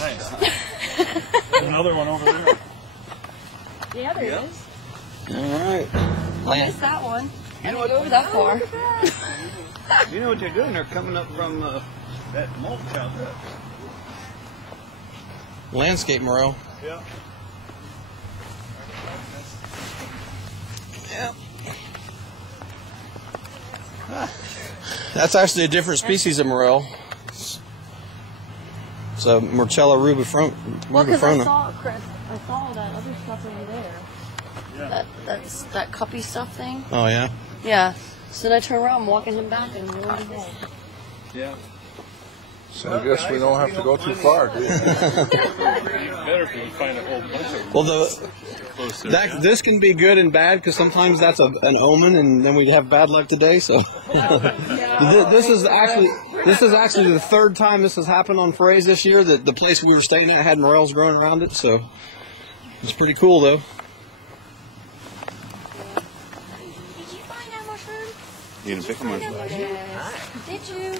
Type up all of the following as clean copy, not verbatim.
Nice. Another one over there. Yeah, there is. All right. I missed that one. You know I what? didn't go over that far. You know what they're doing? They're coming up from that mulch out there. Landscape morel. Yeah. Yeah. That's actually a different species of morel. It's a Morchella rubifrona. Well, because I saw that other stuff over there. Yeah. That cuppy stuff thing. Oh, yeah? Yeah. So then I turn around, I'm walking him back, and lo and behold. Yeah. So I guess we don't have to go too far, do we? Better if we find a whole bunch of Well, closer. this can be good and bad because sometimes that's an omen, and then we have bad luck today. So this is actually the third time this has happened on Foray's this year. That the place we were staying at had morels growing around it, so it's pretty cool though. Did you find that mushroom? You didn't pick them up. Did you?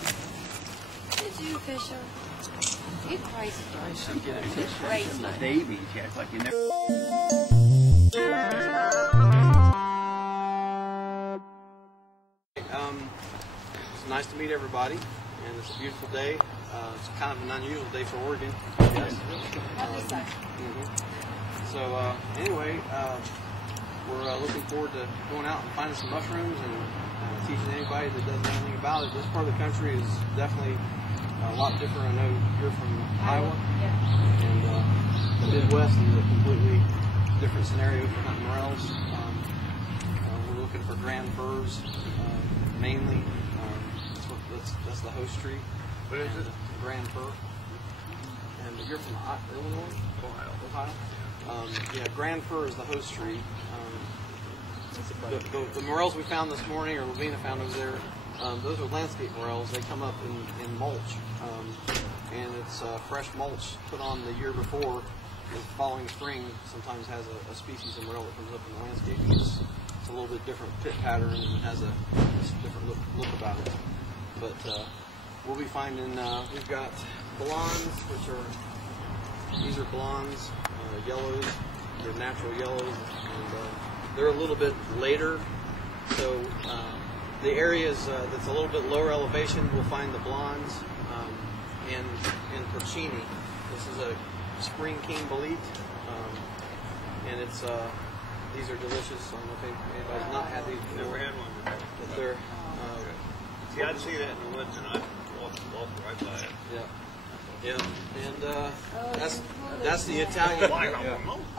Did you, Fisher? You crazy. I should get a picture Crazy. of the baby. It's like you never. It's nice to meet everybody, and it's a beautiful day. It's kind of an unusual day for Oregon, I guess. So anyway, we're looking forward to going out and finding some mushrooms and teaching anybody that doesn't know anything about it. This part of the country is definitely a lot different. I know you're from Iowa, and the Midwest is a completely different scenario for hunting morels. We're looking for grand firs mainly. That's the host tree. What is it? Grand fir. And you're from Illinois? Ohio. Yeah, grand fir is the host tree. The morels we found this morning, or Lavina found over there, those are landscape morels. They come up in mulch, and it's fresh mulch put on the year before. The following spring sometimes has a species of morel that comes up in the landscape. It's a little bit different pit pattern and has a different look about it. But we'll be finding, we've got blondes, these are blondes, yellows, they're natural yellows, and they're a little bit later. So the areas that's a little bit lower elevation, we'll find the blondes and porcini. This is a Spring King Bolete, and it's these are delicious. I don't know if anybody's not had these before. Never had one. But they're See, I'd see that in the woods, and I'd walk right by it. yeah, and that's the Italian.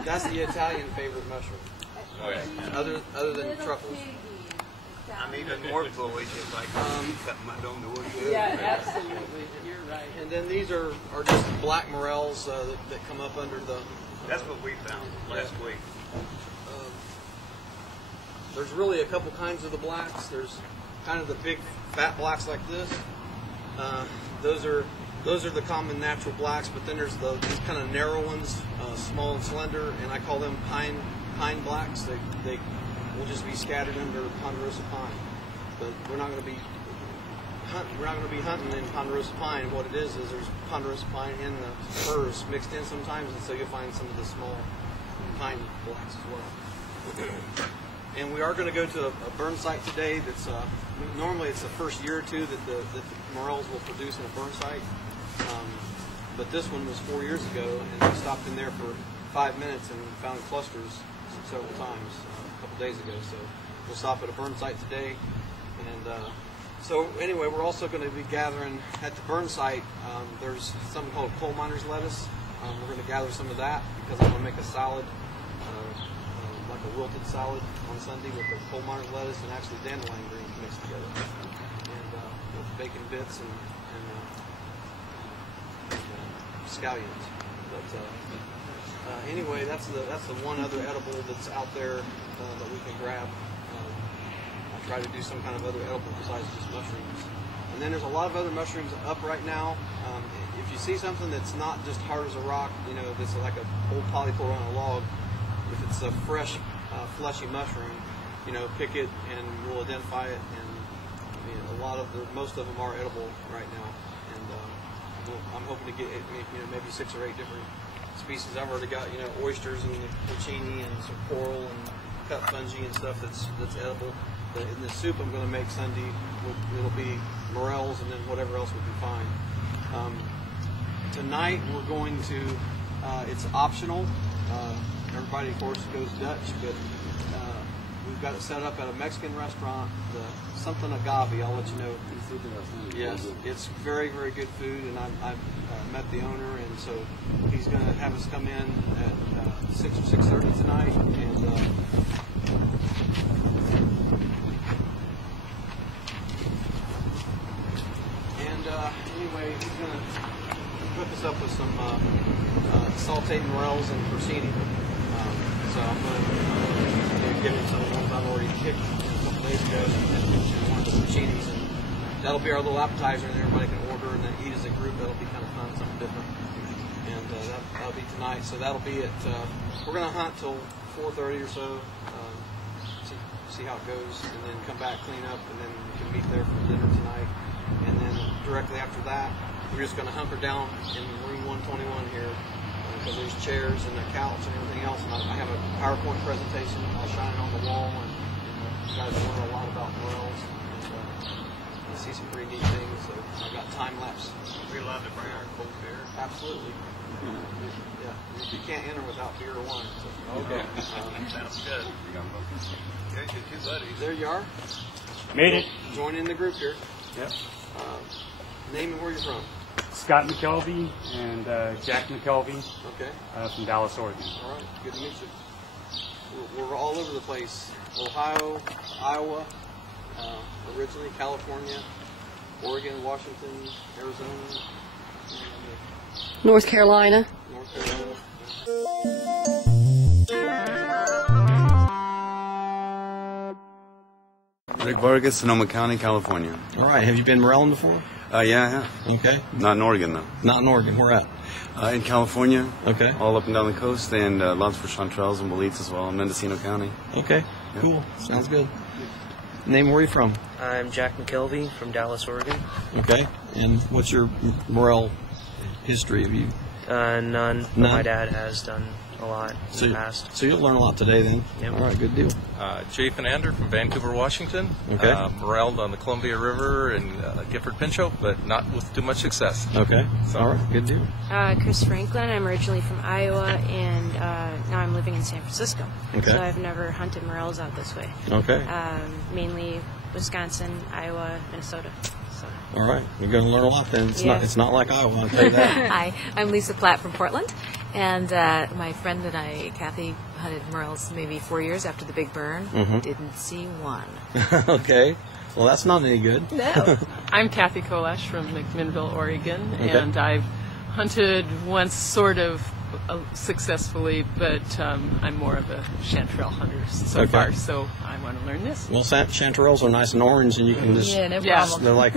That's the Italian favorite mushroom. Oh, yeah. Other than truffles. I'm even more foolish if I can see something I don't know what it is. Yeah, absolutely. You're right. And then these are just black morels that come up under the. That's what we found last week. There's really a couple kinds of the blacks. There's kind of the big fat blacks like this. Those are the common natural blacks, but then there's these kind of narrow ones, small and slender, and I call them pine blacks. They will just be scattered under ponderosa pine. But we're not going to be hunting in ponderosa pine. What it is there's ponderosa pine and the firs mixed in sometimes, and so you'll find some of the small pine blacks as well. And we are going to go to a burn site today. That's normally it's the first year or two that the morels will produce in a burn site. But this one was 4 years ago, and we stopped in there for 5 minutes and found clusters several times a couple days ago. So we'll stop at a burn site today. And so anyway, we're also going to be gathering at the burn site. There's something called coal miner's lettuce. We're going to gather some of that because I want to make a salad. Like a wilted salad on Sunday with the coal miner's lettuce and actually dandelion greens mixed together, and with bacon bits and scallions. But anyway, that's the one other edible that's out there that we can grab. I'll try to do some kind of other edible besides just mushrooms. And then there's a lot of other mushrooms up right now. If you see something that's not just hard as a rock, you know, that's like an old polypore on a log. If it's a fresh, fleshy mushroom, you know, pick it and we'll identify it. And I mean, most of them are edible right now, and I'm hoping to get maybe 6 or 8 different species. I've already got oysters and porcini and some coral and cut fungi and stuff that's edible. But in the soup I'm going to make Sunday, it'll be morels and then whatever else would be fine. Tonight we're going to, it's optional. Everybody, of course, goes Dutch, but we've got it set up at a Mexican restaurant, something agave. I'll let you know. Yes, it's very, very good food, and I've met the owner, and so he's going to have us come in at 6 or 6:30 tonight, and anyway, he's going to hook us up with some sauteed morels and porcini. So I'm going to give him some of the ones I've already kicked a couple days ago, and one of the porcinis, and that'll be our little appetizer, and everybody can order and then eat as a group. That'll be kind of fun, something different. And that'll be tonight. So that'll be at, we're going to hunt till 4:30 or so, see how it goes, and then come back, clean up, and then we can meet there for dinner tonight. And then directly after that, we're just going to hunker down in room 121 here, because there's chairs and a couch and everything else. And I have a PowerPoint presentation I'll shine on the wall, and you guys will learn a lot about morels. And see some pretty neat things. So I've got time lapse. Are we allowed to bring our cold beer? Absolutely. Yeah, you can't enter without beer or wine. So. Okay. Sounds good. Okay, good two buddies. There you are. Made it. Join in the group here. Yep. Name and where you're from. Scott McKelvey and Jack McKelvey Okay. from Dallas, Oregon. All right. Good to meet you. We're all over the place. Ohio, Iowa, originally California, Oregon, Washington, Arizona, North Carolina. North Carolina. Rick Vargas, Sonoma County, California. All right. Have you been morelling before? Yeah. Okay. Not in Oregon, though. Not in Oregon. Where at? In California. Okay. All up and down the coast, and lots for chanterelles and boletes as well in Mendocino County. Okay. Yeah. Cool. Sounds good. Name and where you from? I'm Jack McKelvey from Dallas, Oregon. Okay. And what's your morel history? Have you? None. My dad has done a lot in the past. So you'll learn a lot today then? Yep. All right, good deal. Jay Fernandez from Vancouver, Washington. Okay. Morelled on the Columbia River and Gifford Pinchot, but not with too much success. Okay. All right, good deal. Chris Franklin. I'm originally from Iowa, and now I'm living in San Francisco. Okay. So I've never hunted morels out this way. Okay. Mainly Wisconsin, Iowa, Minnesota. So. All right, you're going to learn a lot then. It's not like Iowa, I'll tell you that. Hi, I'm Lisa Platt from Portland, and my friend and I, Kathy, hunted morels maybe 4 years after the big burn. Mm-hmm. Didn't see one. Okay, well that's not any good. No. I'm Kathy Kolash from McMinnville, Oregon, Okay. and I've hunted once sort of successfully, but I'm more of a chanterelle hunter so far, so I want to learn this. Well, chanterelles are nice and orange, and you can just, Yeah, no problem. they're like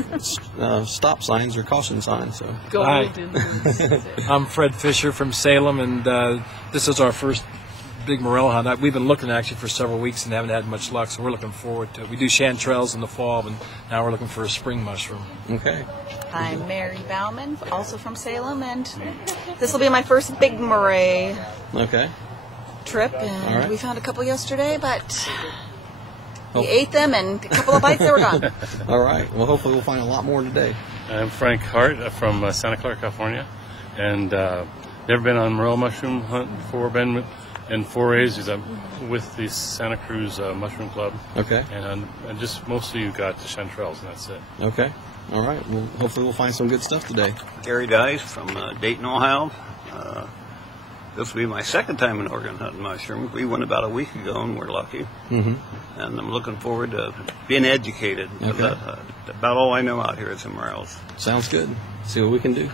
stop signs or caution signs. So. Golden. I'm Fred Fisher from Salem, and this is our first big morel hunt. We've been looking actually for several weeks and haven't had much luck, so we're looking forward to it. We do chanterelles in the fall, and now we're looking for a spring mushroom. Okay. I'm Mary Bauman, also from Salem, and this will be my first big moray Okay. trip, and All right. we found a couple yesterday, but we ate them, and a couple of bites, they were gone. All right. Well, hopefully we'll find a lot more today. I'm Frank Hart from Santa Clara, California, and never been on morel mushroom hunt before. Been in forays with the Santa Cruz Mushroom Club. Okay. And just mostly got the chanterelles, and that's it. Okay. All right. Well, hopefully we'll find some good stuff today. Gary Dice from Dayton, Ohio. This will be my second time in Oregon hunting mushrooms. We went about a week ago, and we're lucky. Mm-hmm. And I'm looking forward to being educated. Okay. About all I know out here is in morels. Sounds good. See what we can do.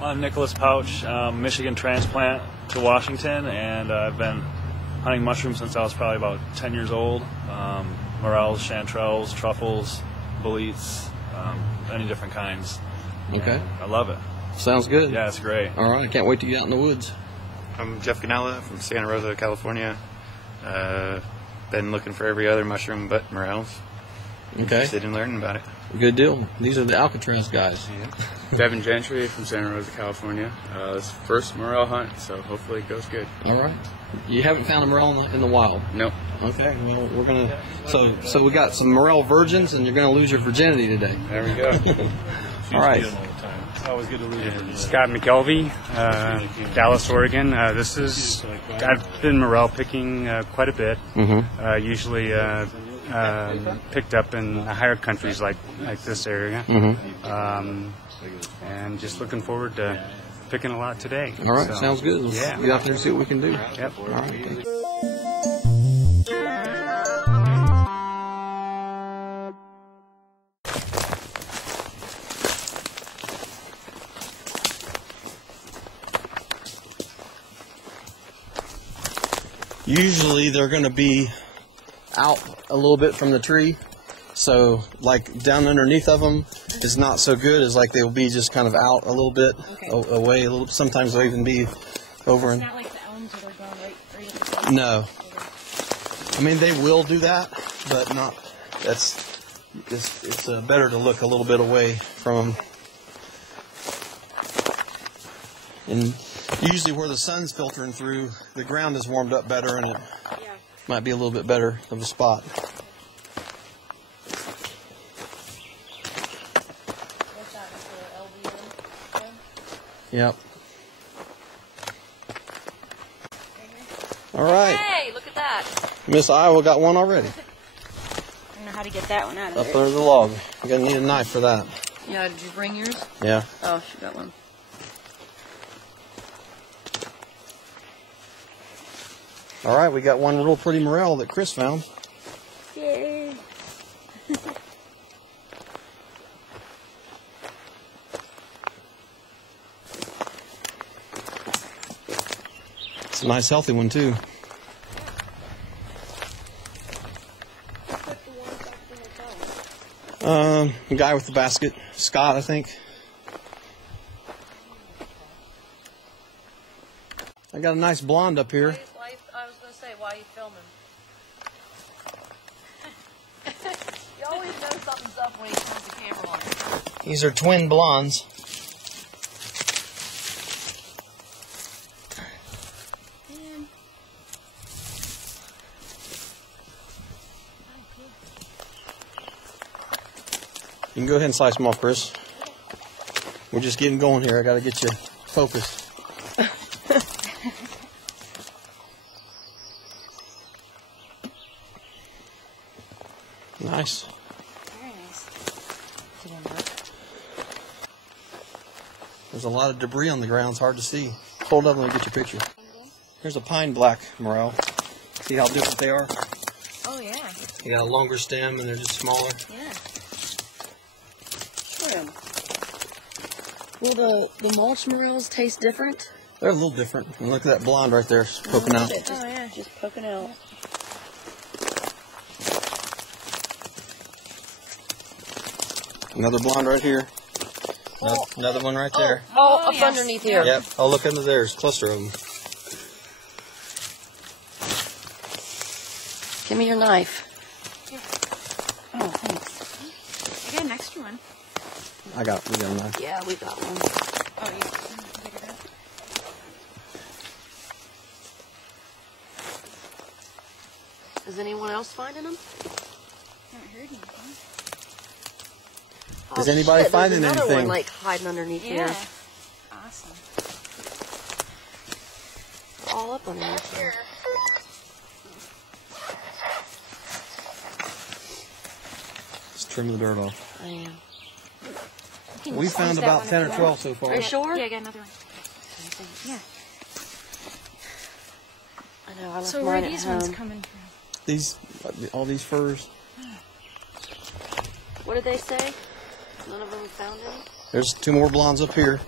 I'm Nicholas Pouch, Michigan transplant to Washington, and I've been hunting mushrooms since I was probably about 10 years old. Morels, chanterelles, truffles, boletes, any different kinds. Okay. I love it. Sounds good. Yeah, it's great. All right. I can't wait to get out in the woods. I'm Jeff Ganella from Santa Rosa, California. Been looking for every other mushroom but morels. Interested in learning about it. Good deal. These are the Alcatraz guys. Yeah. Devin Gentry from Santa Rosa, California. It's first morel hunt, so hopefully it goes good. All right. You haven't found a morel in the wild? No. Okay. Well, we're gonna. So we got some morel virgins, and you're gonna lose your virginity today. There we go. All right. It's always good to lose your virginity. Scott McKelvey, Dallas, Oregon. I've been morel picking quite a bit. Mm-hmm. Usually picked up in the higher countries like this area. Mm-hmm. And just looking forward to picking a lot today. All right, So, sounds good. Let's get out there and see what we can do. Yep. All right. Thank you. Usually they're going to be out a little bit from the tree, so like down underneath of them is not so good as like they'll be just kind of out a little bit, away a little. Sometimes they'll even be over. It's not like the elms that are going right at the top. No, I mean they will do that, but not. It's better to look a little bit away from them. And usually where the sun's filtering through, the ground is warmed up better, and it might be a little bit better of a spot. Yep. All right. Hey, look at that. Miss Iowa got one already. I don't know how to get that one out of Up there. under the log. You're going to need a knife for that. Yeah, did you bring yours? Yeah. Oh, she got one. All right, we got one real pretty morel that Chris found. Yay. It's a nice healthy one too. The guy with the basket, Scott, I think. I got a nice blonde up here. I was going to say, why are you filming? You always know something's up when he turns the camera on. These are twin blondes. You can go ahead and slice them off, Chris. We're just getting going here. I got to get you focused. Nice. Very nice. There's a lot of debris on the ground. It's hard to see. Hold up and let me get your picture. Here's a pine black morel. See how different they are? Oh, yeah. They got a longer stem and they're just smaller. Yeah. Trim. Will the mulch morels taste different? They're a little different. And look at that blonde right there poking out. Oh, yeah, just poking out. Another blonde right here. Another one right there. Oh, up underneath here. Yep. Oh, look under there. There's a cluster of them. Give me your knife. Oh, thanks. I got an extra one. We got a knife. Yeah, we got one. Oh, you pick it up. Is anyone else finding them? Haven't heard anything. Is anybody finding there's another anything? one like hiding underneath here. Awesome. All up underneath here. Just trim the dirt off. I am. We found about 10 or 12 so far. Are you sure? Yeah, I got another one. Yeah. I know, I left So mine where are at these home. ones coming from? All these furs. What did they say? None of them found any? There's 2 more blondes up here.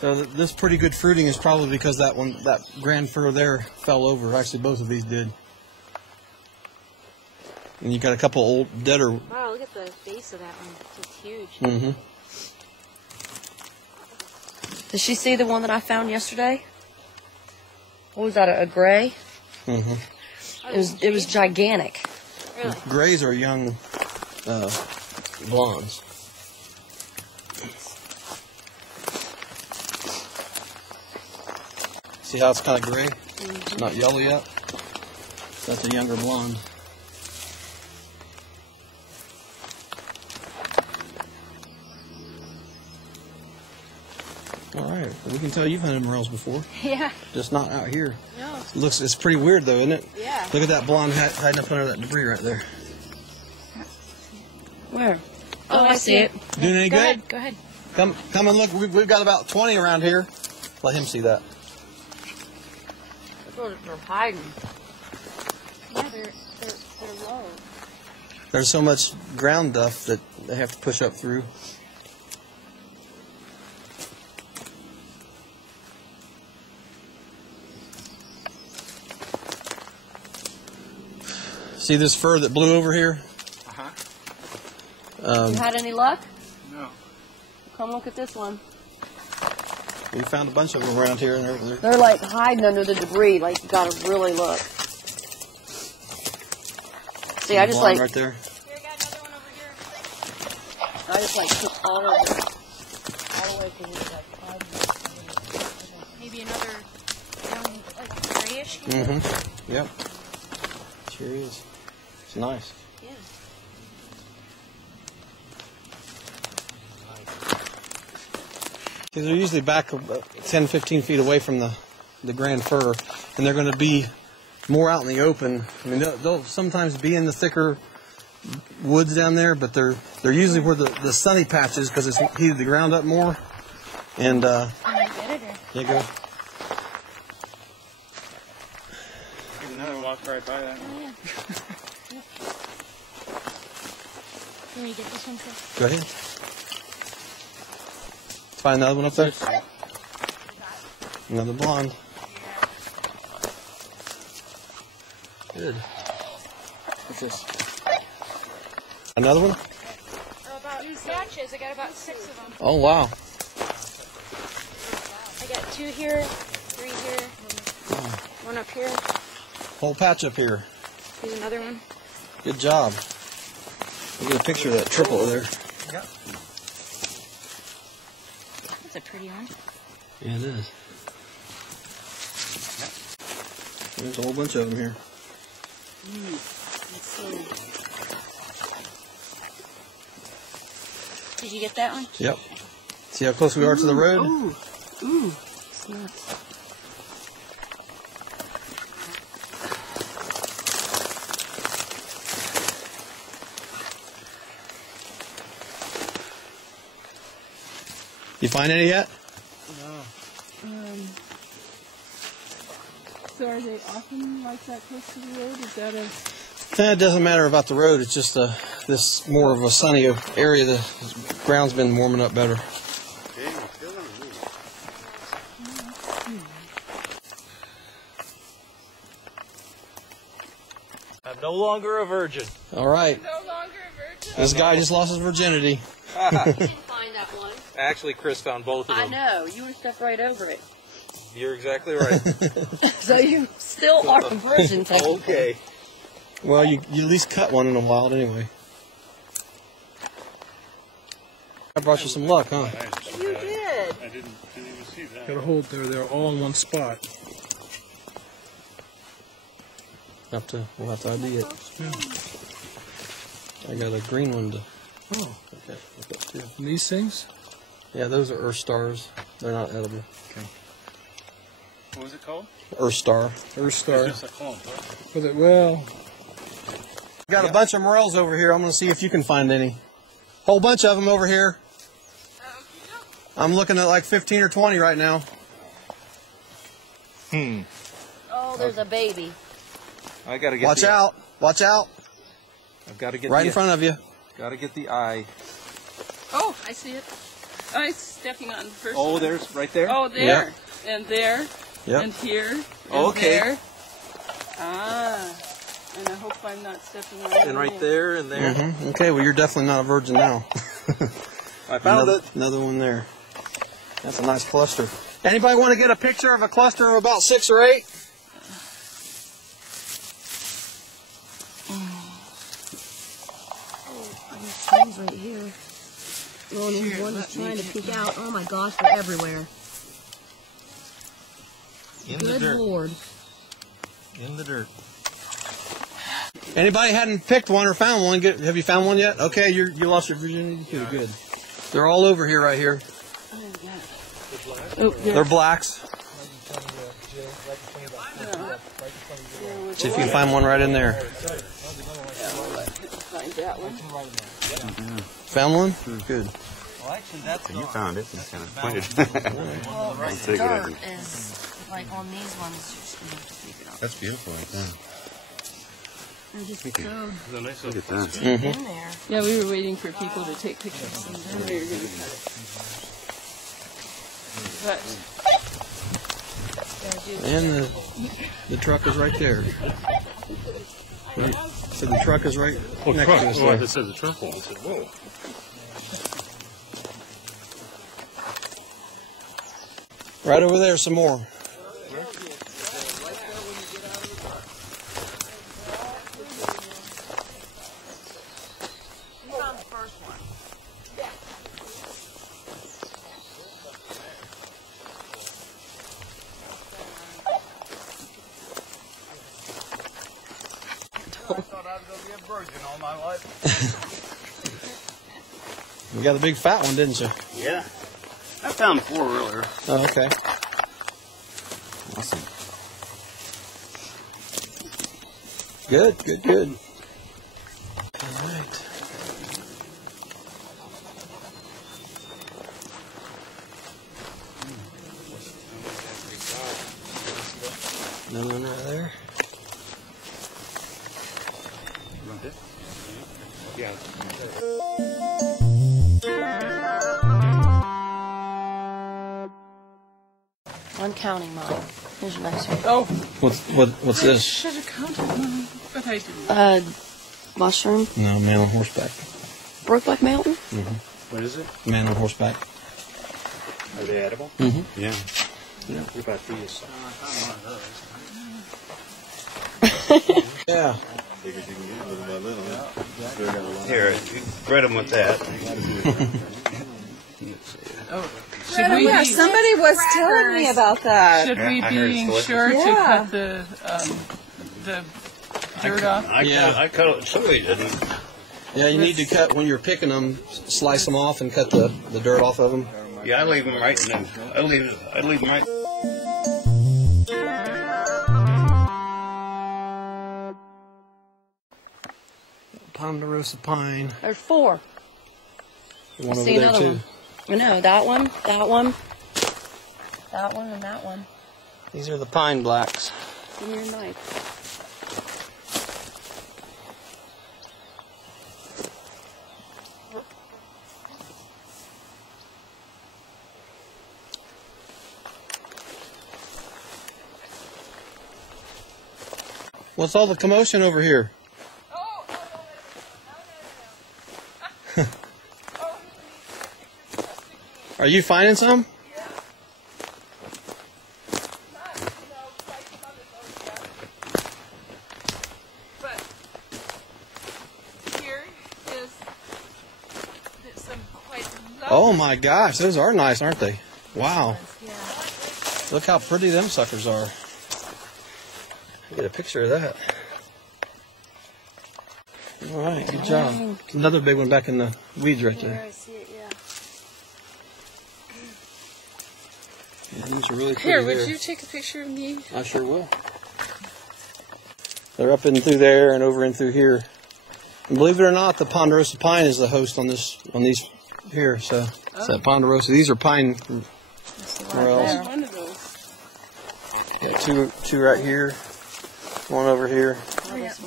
So this pretty good fruiting is probably because that grand fir there fell over. Actually, both of these did. And you got a couple old deader. Wow, look at the base of that one. It's huge. Mm-hmm. Did she see the one that I found yesterday? What was that? A gray? Mm-hmm. It was gigantic. Really? Grays are young blondes. See how it's kind of gray? It's not yellow yet. That's a younger blonde. All right, we can tell you've hunted morels before. Yeah. Just not out here. No. It's pretty weird though, isn't it? Yeah. Look at that blonde hiding up under that debris right there. Where? Oh, I see it. Doing any good? Go ahead. Come and look. We've got about 20 around here. Let him see that. They're hiding. Yeah, they're low. There's so much ground duff that they have to push up through. See this fur that blew over here? You had any luck? No. Come look at this one. We found a bunch of them around here, and They're like hiding under the debris. Like you gotta really look. See, I just like. right there. I just like took all of them all the way to Maybe another young, like grayish. Mm-hmm. Yep. Sure is. It's nice. Yeah. Because they're usually back 10, 15 feet away from the grand fir, and they're going to be more out in the open. I mean, they'll sometimes be in the thicker woods down there, but they're usually where the sunny patches, because it's heated the ground up more. And Can I get it or? yeah, go. There's another walk right by that. Oh, yeah. Can we get this one first? Go ahead. Find another one up there. Another blonde. Good. What's this? Another one? About these batches. I got about 6 of them. Oh, wow. I got 2 here, 3 here, 1 up here. Whole patch up here. Here's another one. Good job. I'll get a picture of that triple over there. Yep. That's a pretty one. Yeah, it is. There's a whole bunch of them here. Let's see. Did you get that one? Yep. See how close we are to the road? Ooh. It's nuts. You find any yet? So are they often like that close to the road? Is that a... It doesn't matter about the road. It's just this more of a sunny area. The ground's been warming up better. I'm no longer a virgin. All right. No longer a virgin? This guy just lost his virginity. You didn't find that one. Actually, Chris found both of them. I know. You would step right over it. You're exactly right. So you still are a virgin, technically. Okay. Well, you at least cut one in the wild anyway. I brought you some luck, huh? You did. I didn't even see that. Got a hold there. They're all in one spot. We'll have to ID it. I got a green one to. Oh. Okay. Look up too. And these things? Yeah, those are Earth stars. They're not edible. Okay. What was it called? Earth star. Earth star. It's just a clump, huh? Well. Got a bunch of morels over here. I'm going to see if you can find any. Whole bunch of them over here. I'm looking at like 15 or 20 right now. Oh, there's a baby. I gotta get. Watch out! Watch out! I've got to get right in front of you. Got to get the eye. Oh, I see it. Oh, it's stepping on the first Oh, one. there's right there. Oh, there. Yeah. And there. Yep. And here. And Okay. there. Ah. And I hope I'm not stepping on And right there and there. Okay, well you're definitely not a virgin now. I found it. Another one there. That's a nice cluster. Anybody want to get a picture of a cluster of about 6 or 8? Trees right here. Oh, and there's one that's trying to peek out. Oh my gosh, they're everywhere. Good Lord. In the dirt. Anybody hadn't picked one or found one? Have you found one yet? Okay, you lost your virginity too. Good. They're all over here, right here. Oh, they're blacks. See if you can find one right in there. Find that one. Found one? Good. You found it. It's kind of pointed. Well, the dirt is like on these ones. You're just gonna have to take it off. That's beautiful right there. They're just Thank you. so Look at that. in there. Yeah, we were waiting for people to take pictures. And then we were going to cut it. But And the truck is right there. Right. So the truck is right next to us. Oh, I said the truck. I said, whoa. Right over there, some more. You got a big fat one, didn't you? Yeah. I found 4 earlier. Oh, okay. Awesome. Good, good, good. All right. Another one right there. Yeah. I'm counting mine. Here's your next one. oh, What's this? should have counted, but I didn't. Mushroom. No, man on horseback. Brokeback Mountain. What is it? Man on horseback. Are they edible? Mm-hmm. Yeah. Yeah. What about these? Yeah. Figured you can get little by little. Here, spread them with that. Somebody was telling me about that. Should we be sure to cut the dirt off? I cut it. Somebody didn't. Yeah, you need to cut when you're picking them. Slice them off and cut the dirt off of them. Yeah, I leave them right in them. I leave them right. Ponderosa pine. There's 4. One over See there another too. one. I know that one, that one, that one, and that one. These are the pine blacks. Give me your knife. What's all the commotion over here? Are you finding some? Oh my gosh, those are nice, aren't they? Wow. Look how pretty them suckers are. Get a picture of that. All right, good job. Another big one back in the weeds right there. I see it, yeah. Yeah, these are really pretty. Here, would you take a picture of me? I sure will. They're up and through there and over and through here. And believe it or not, the ponderosa pine is the host on these here. So it's that ponderosa. These are pine morels. One of those. Yeah, two right here. One over here. Oh, yeah. Did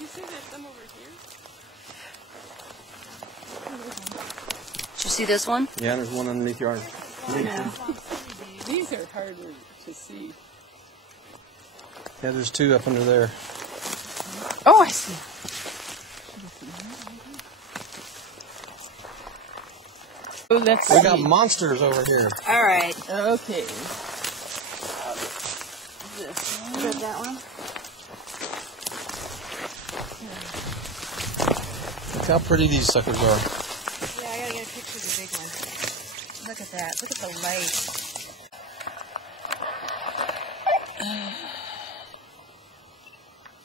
you say there's some over here? Did you see this one? Yeah, there's one underneath your arm. These are harder to see. Yeah, there's 2 up under there. Oh, I see. Let's see. We got monsters over here. All right. Okay. Got that one? Look how pretty these suckers are. Yeah, I gotta get a picture of the big one. Look at that. Look at the lake.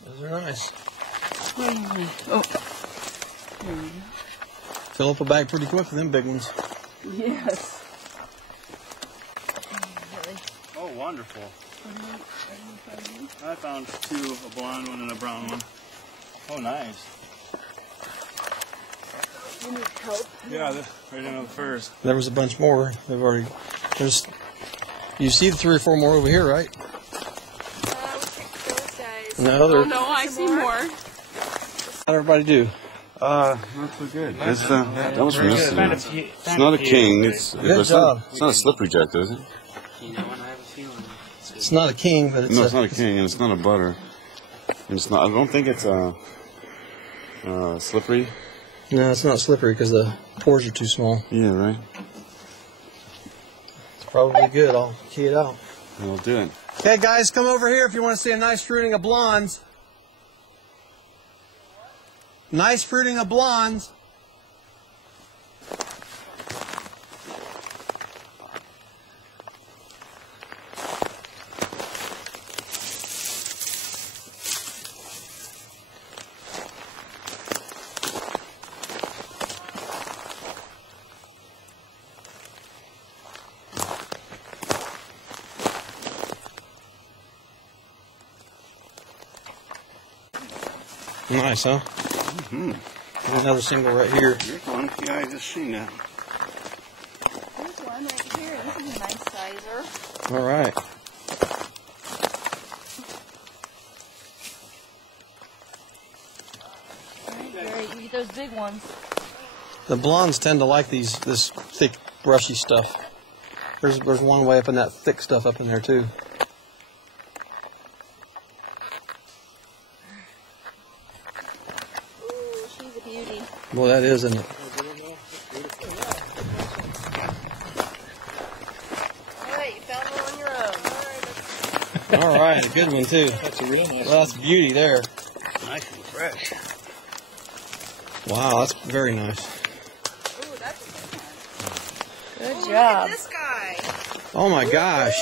Those are nice. Oh. There you go. Fill up a bag pretty quick with them big ones. Yes. Oh, wonderful. I found two, a blonde one and a brown one. Oh, nice. You need help? Yeah, right under the furs. There was a bunch more. They've already. There's. You see the 3 or 4 more over here, right? No, Oh no, I see more. How'd everybody do? Not so good. That was from yesterday. It's not a king. Good job. It's not a slippery jack, though, is it? It's not a king, but it's no, it's not a king, and it's not a butter. And it's not. I don't think it's slippery. No, it's not slippery because the pores are too small. Yeah, right. It's probably good. I'll key it out. I'll do it. Okay, guys, come over here if you want to see a nice fruiting of blondes. Nice fruiting of blondes. Nice, huh? Mm-hmm. Another single right here. Here's one. Yeah, I just seen that. There's one right here. This is a nice sizer. All right. Gary, you get those big ones. The blondes tend to like this thick, brushy stuff. There's one way up in that thick stuff up in there too. Well, that is, isn't it? Alright, you found one on your own. All right, a good one too. That's a real nice Well, that's beauty there. Nice and fresh. Wow, that's very nice. Ooh, that's a good one. Good Look job. at this guy. Oh my gosh.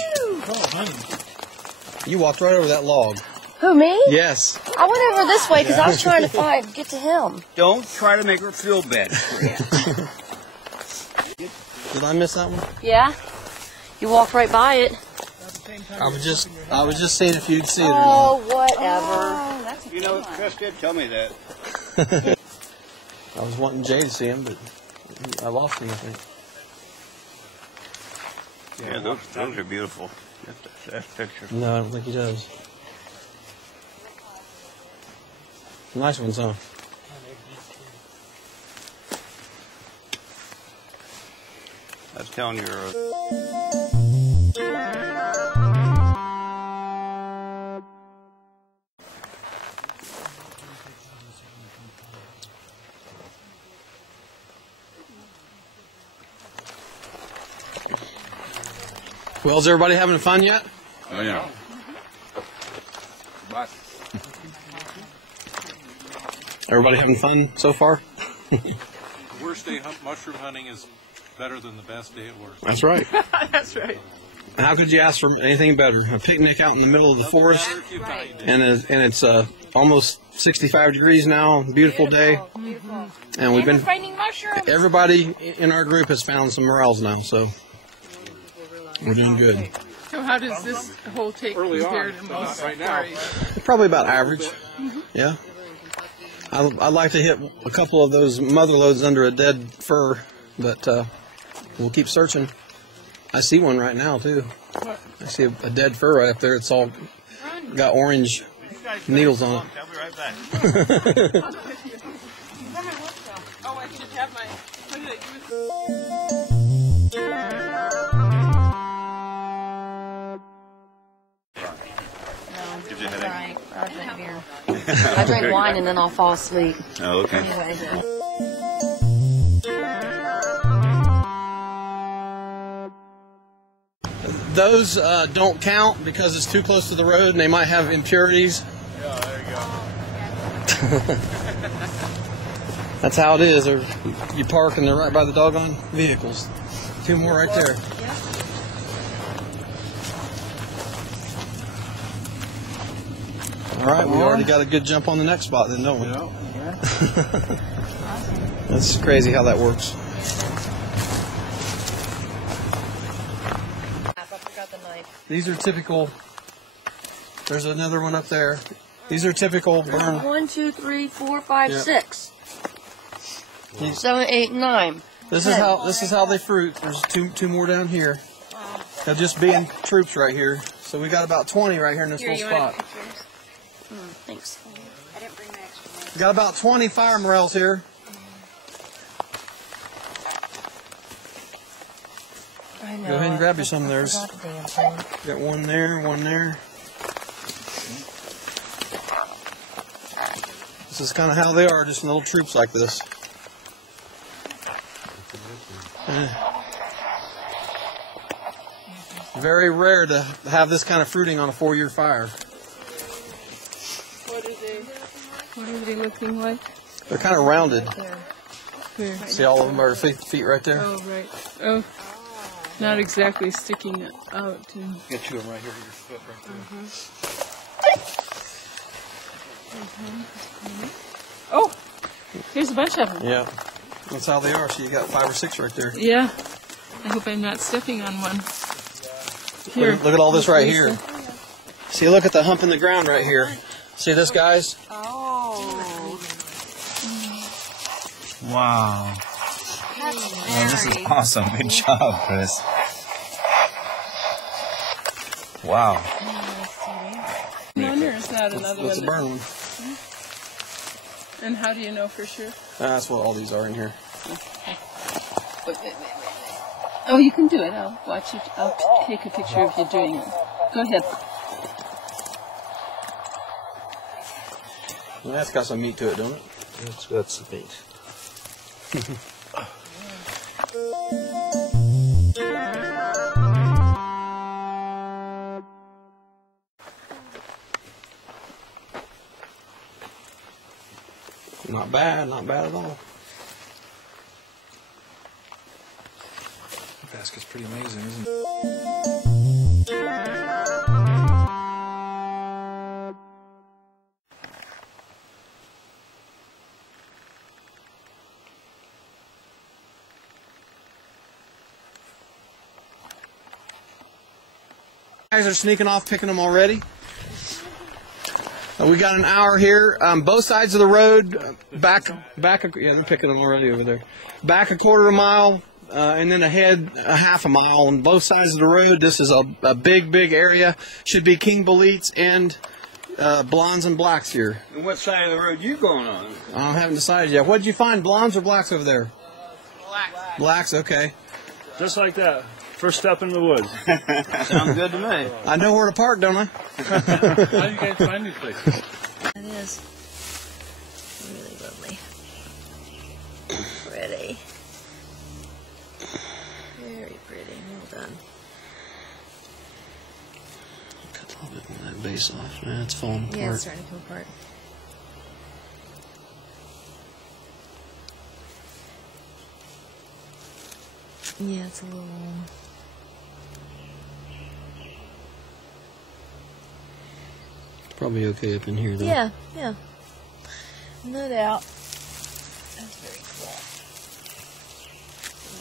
You walked right over that log. Who, me? Yes. I went over this way because I was trying to get to him. Don't try to make her feel bad. Did I miss that one? Yeah. You walked right by it. I was just seeing if you'd see it or Oh, whatever. That's a You know, Chris did tell me that. not. I was wanting Jay to see him, but I lost him, I think. Yeah, those are beautiful. That's picture. No, I don't think he does. Nice ones, huh? I was telling you. Well, is everybody having fun yet? Oh, yeah. Everybody having fun so far? The worst day mushroom hunting is better than the best day at work. That's right. That's right. How could you ask for anything better? A picnic out in the middle of the forest, and it's almost 65 degrees now, beautiful day. And we've been finding mushrooms. everybody in our group has found some morels now, so we're doing good. So how does this hole take compared to most quarries? Probably about average. Yeah. I'd like to hit a couple of those mother loads under a dead fir, but we'll keep searching. I see one right now too. I see a dead fir right up there. It's all got orange needles on it. I'll be right back. Oh, I should have my. What did I do? Gives you a headache. I drink beer. I drink wine and then I'll fall asleep. Oh, okay. Anyway. Those don't count because it's too close to the road and they might have impurities. Yeah, there you go. That's how it is. You park and they're right by the doggone vehicles. 2 more right there. All right, we already got a good jump on the next spot then, don't we? Yeah. That's crazy how that works. These are typical. There's another one up there. These are typical burn. 1, 2, 3, 4, 5, Yep. 6, 7, 8, 9. This is how they fruit. There's two more down here. They'll just be in troops right here. So we got about 20 right here in this little spot. Thanks. I didn't bring my extra one. We got about 20 fire morels here. I know. Go ahead and grab you some of theirs. I forgot the damn thing. Got one there, one there. This is kind of how they are, just in little troops like this. Very rare to have this kind of fruiting on a 4-year fire. What are they looking like? They're kind of rounded. Here. See, all of them are feet right there. Oh, right. Oh, not exactly sticking out. Get 2 of them right here with your foot right there. Oh, here's a bunch of them. Yeah, that's how they are. So you got 5 or 6 right there. Yeah. I hope I'm not stepping on one. Here. Look at all this right here. See, look at the hump in the ground right here. See this, guys? Wow. Man, this is awesome. Good job, Chris. Wow. I wonder is that another That's a one? burn one. And how do you know for sure? That's what all these are in here. Wait. Oh, you can do it. I'll watch it. I'll take a picture of you doing it. Go ahead. Well, that's got some meat to it, don't it? It's got some meat. Not bad at all. The basket's pretty amazing, isn't it? Guys are sneaking off, picking them already. We got an hour here. Both sides of the road, back. Yeah, they're picking them already over there. Back a 1/4 mile, and then ahead a 1/2 mile on both sides of the road. This is a big area. Should be King Boletes and blondes and blacks here. And what side of the road you going on? I haven't decided yet. What did you find, blondes or blacks over there? Blacks. Blacks, okay. Just like that. First step in the woods. Sounds good to me. I know where to park, don't I? How do you guys find these places? It is really lovely. Pretty. Very pretty. Well done. Cut a little bit more of that base off. Man, it's falling apart. Yeah, it's starting to come apart. Yeah, it's a little... Probably okay up in here, though. Yeah. No doubt. That's very cool.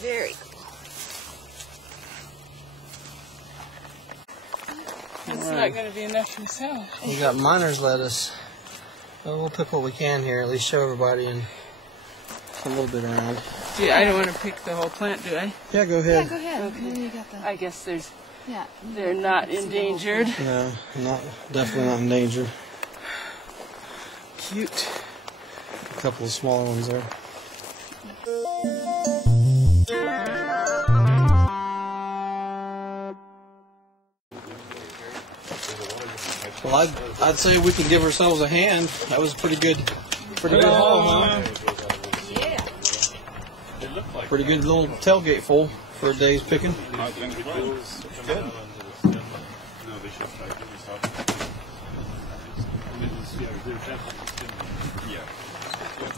Very cool. It's not going to be enough yourself. We got miner's lettuce. Well, we'll pick what we can here, at least show everybody and a little bit around. Gee, I don't want to pick the whole plant, do I? Yeah, go ahead. Yeah, go ahead. Okay. You got the... I guess Yeah. they're not endangered. No, definitely not endangered. Cute. A couple of smaller ones there. Well, I'd say we can give ourselves a hand. That was pretty good haul, huh? Yeah. Pretty good little tailgate full for a day's picking. I think it was good.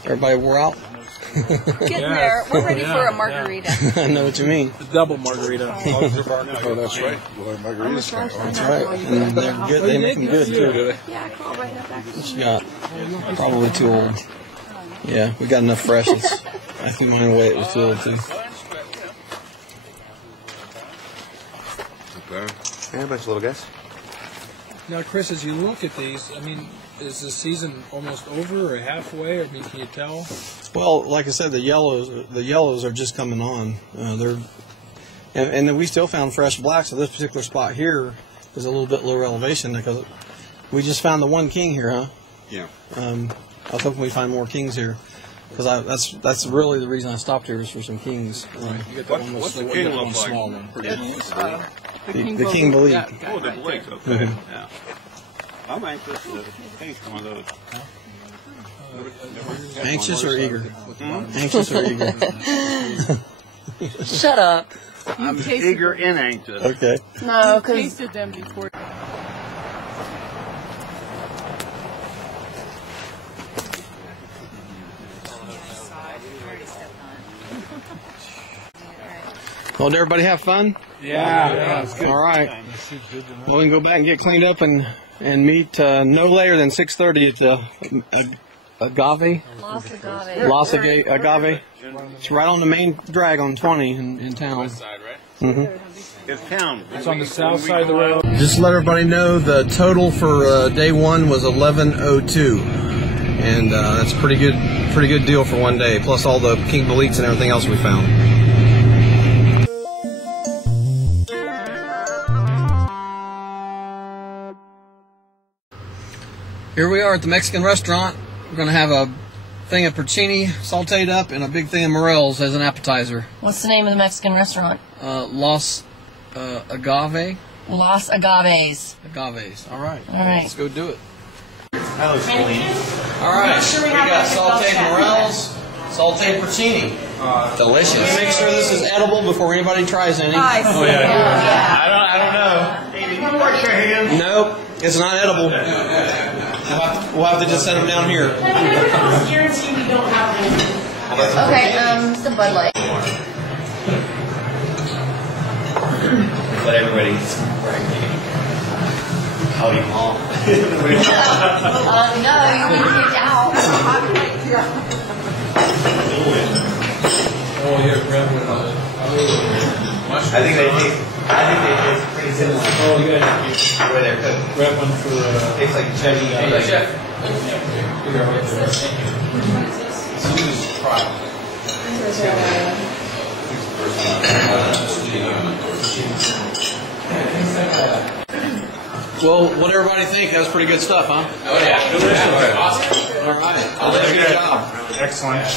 Everybody wore out? Getting there. We're ready for a margarita. I know what you mean. The double margarita. Oh, that's right. Well, margaritas. That's right. And they're good. They make them good too. Yeah, call right now back. What you got? Probably too old. Yeah, we got enough freshness. I think mine away it was too old too. Yeah, a bunch of little guys. Now, Chris, as you look at these, I mean, is the season almost over or halfway? I mean, can you tell? Well, like I said, the yellows are just coming on. And then we still found fresh blacks. So this particular spot here is a little bit lower elevation because we just found the one king here, huh? Yeah. I was hoping we'd find more kings here because that's really the reason I stopped here is for some kings. You get that one What's the king look like? Small one. The king Believe. Oh, the Blake, okay. Yeah. I'm anxious to taste one of those. Anxious or eager? Anxious or eager? Shut up. I'm eager and anxious. Okay. No, because tasted them before. Well, did everybody have fun? Yeah, it's good. All right. Well, we can go back and get cleaned up and meet no later than 6:30 at the Agave. Los Agave. It's right on the main drag on 20 in town. West side, right? Mm-hmm. It's town. It's on the south side of the road. Just to let everybody know, the total for day one was 1102, and that's a pretty good deal for one day. Plus all the king beliques and everything else we found. Here we are at the Mexican restaurant. We're going to have a thing of porcini sauteed up and a big thing of morels as an appetizer. what's the name of the Mexican restaurant? Los Agave. Los Agaves. Agaves. All right. All right. Let's go do it. That was clean. All right. We got sauteed morels, sauteed porcini. Delicious. Let me make sure this is edible before anybody tries any. Oh yeah. I don't know. Amy, you wash your hands. Nope, it's not edible. We'll have to just set them down here. Guarantee we don't have any. Okay, some Bud Light. Let everybody howdy mom. No, you'll be kicked out. Oh, yeah, grab one. I think they taste pretty similar. Oh, yeah. The way they're cooked. Grab one for. Tastes like chutney. Hey, chef. Well, what did everybody think? That was pretty good stuff, huh? Oh yeah, delicious. All right. Good job. Excellent.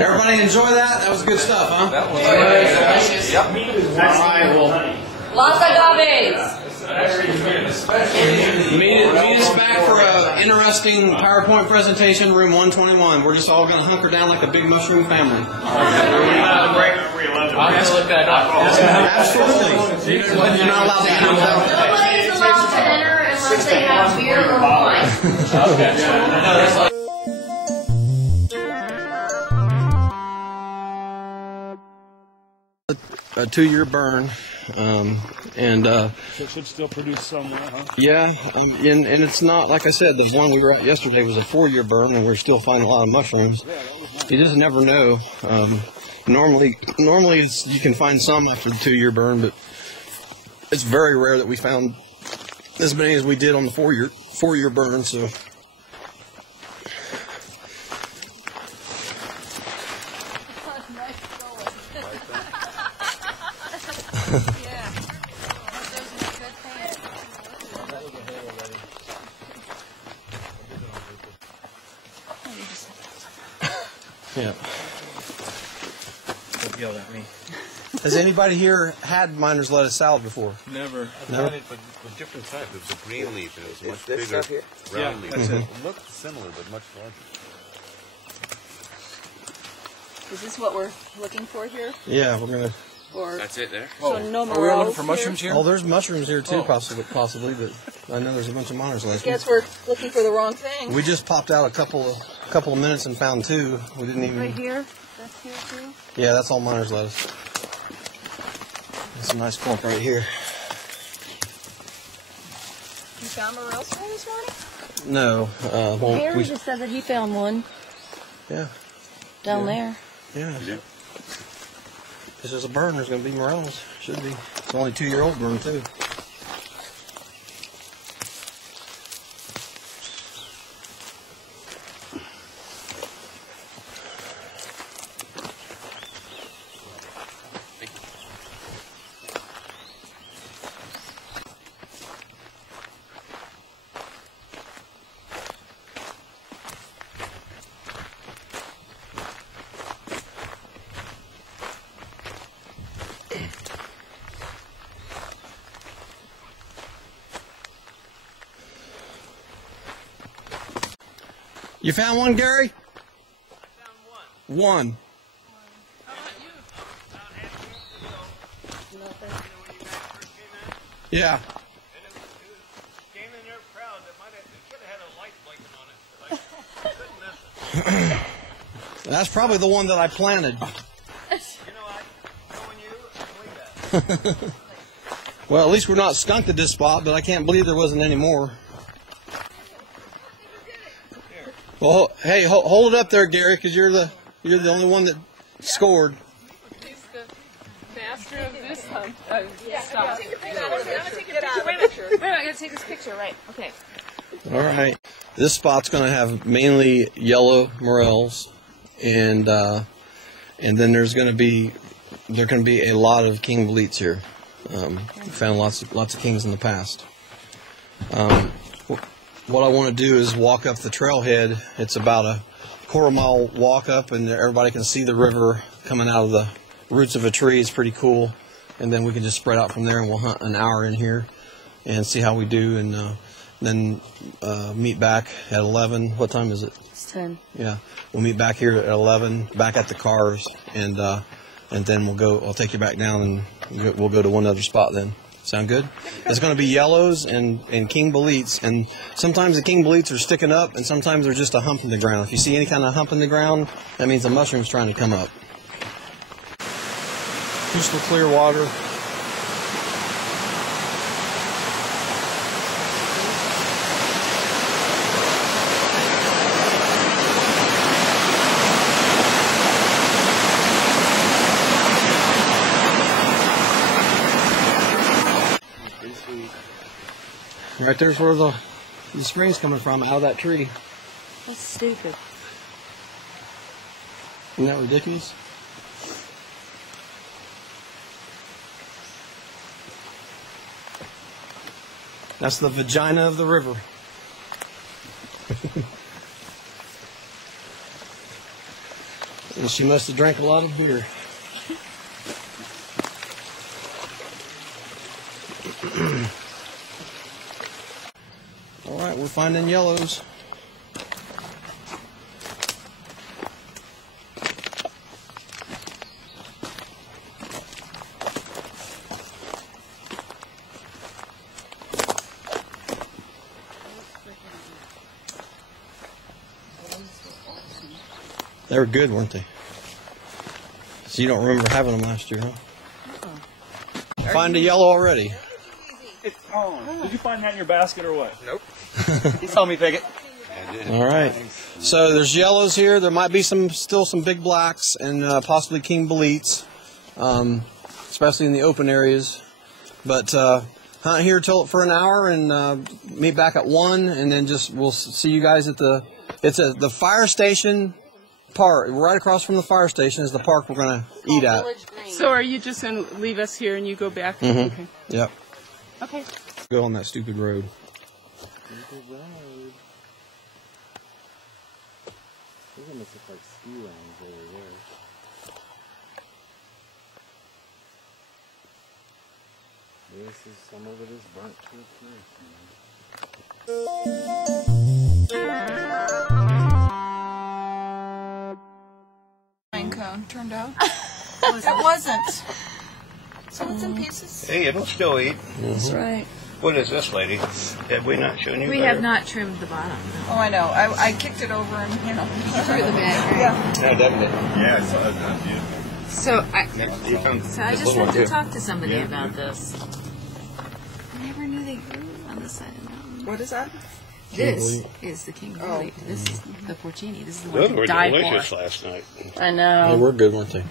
Everybody enjoy that? That was good stuff, huh? That was delicious. Yep. All right. Well, Los Agaves. meet us back for an interesting PowerPoint presentation, room 121. We're just all going to hunker down like a big mushroom family. I'll have to look that up. Absolutely. You're not allowed to eat them. Nobody's allowed to enter unless they have beer or wine. Okay. A 2-year burn, and So it should still produce some, huh? yeah, and it's not like I said. The one we were at yesterday was a 4-year burn, and we're still finding a lot of mushrooms. You just never know. Normally, you can find some after the 2-year burn, but it's very rare that we found as many as we did on the 4-year burn. So. Yeah. Don't yell at me. Has anybody here had miner's lettuce salad before? Never. I've had it, but with different types. It was a green leaf, and it was much bigger, round leaf. that's It looked similar, but much larger. Is this what we're looking for here? Yeah, we're gonna Or That's it there? So no Are we looking for morels mushrooms here? Oh, there's mushrooms here too, possibly, but I know there's a bunch of monitors I last guess we're looking for the wrong thing. We just popped out a couple of minutes and found two. We didn't even. Right here? That's here too? Yeah, that's all miner's lettuce. That's a nice clump right here. You found morels for this morning? No. Well, Harry just said that he found one. Yeah. Down there. Yeah. If there's a burn, there's going to be morels. Should be. It's only 2-year-old burn too. You found one, Gary? I found one. One. Yeah. That's probably the one that I planted. Well, at least we're not skunked at this spot, but I can't believe there wasn't any more. Well, hey, hold it up there, Gary, because you're the only one that scored. He's the master of this hunt. Stop. Wait a Wait, I gotta take this picture, right? Okay. All right. This spot's going to have mainly yellow morels, and then there can be a lot of king bleats here. We found lots of kings in the past. What I want to do is walk up the trailhead. It's about a quarter-mile walk up, and everybody can see the river coming out of the roots of a tree. It's pretty cool. And then we can just spread out from there, and we'll hunt an hour in here and see how we do, and then meet back at 11. What time is it? It's 10. Yeah, we'll meet back here at 11, back at the cars, and then we'll go. I'll take you back down, and we'll go to one other spot then. Sound good? It's going to be yellows and king bleats, and sometimes the king bleats are sticking up, and sometimes they're just a hump in the ground. If you see any kind of hump in the ground, that means a mushroom's trying to come up. Crystal clear water. Right there's where the spring's coming from, out of that tree. That's stupid. Isn't that ridiculous? That's the vagina of the river. And she must have drank a lot of beer. All right, we're finding yellows. They were good, weren't they? So you don't remember having them last year, huh? Find a yellow already. Did you find that in your basket or what? Nope. He saw me pick it. All right. So there's yellows here. There might be still some big blacks and possibly king bleats, especially in the open areas. But hunt here for an hour and meet back at 1, and then we'll see you guys at the fire station park. Right across from the fire station is the park we're going to eat at. So are you just going to leave us here and you go back? Mm-hmm. Okay. Yep. Okay. Go on that stupid road. Stupid road. These almost look like ski lines over there. This is some of it is burnt to Pine cone turned out. It wasn't. So it's in pieces. Hey, it'll still eat. That's right. What is this, lady? Have we not shown you? We better? have not trimmed the bottom. Oh, I know. I kicked it over and, you know, threw the bag. Yeah. Yeah, definitely. Yeah, I saw that. Beautiful. So I just have to talk to somebody about this. I never knew they grew on this side of the mountain. What is that? This is the king bolete. This is the porcini. This is the Those one were that died delicious for. last night. I know. They were good, weren't they?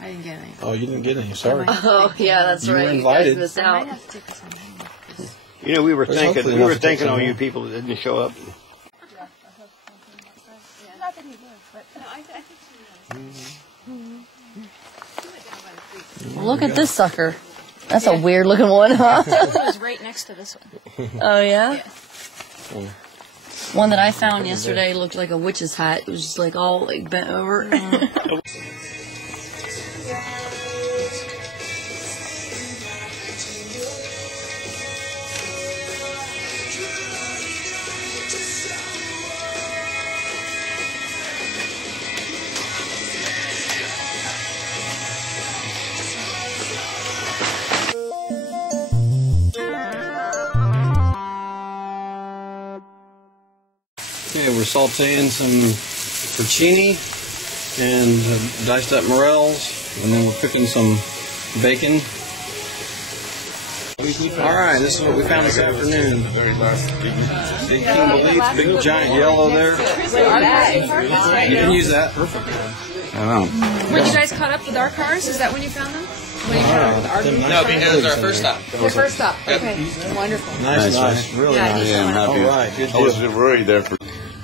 I didn't get any. Oh, you didn't get any. Sorry. Oh, yeah, that's You right. were invited. You guys missed I might out. have to take this one home. You know, we were There's thinking, hopefully we were enough to take thinking some all you home. people that didn't show up. Not that he would, but no, I think Look at this sucker. That's a weird looking one, huh? it was right next to this one. Oh, yeah? Yeah. One that I found yesterday looked like a witch's hat. It was just like all like bent over. Okay, we're sauteing some porcini and diced up morels, and then we're cooking some bacon. All right, this is what we found this afternoon. Big king bolete, big giant yellow there. You can use that. Perfect. I know. When you guys caught up with our cars, is that when you found them? When you caught up with our No, because it was our first stop. Your first stop. Okay, wonderful. Nice. Really nice. Yeah, I'm happy. All right, good I was deal. worried there for.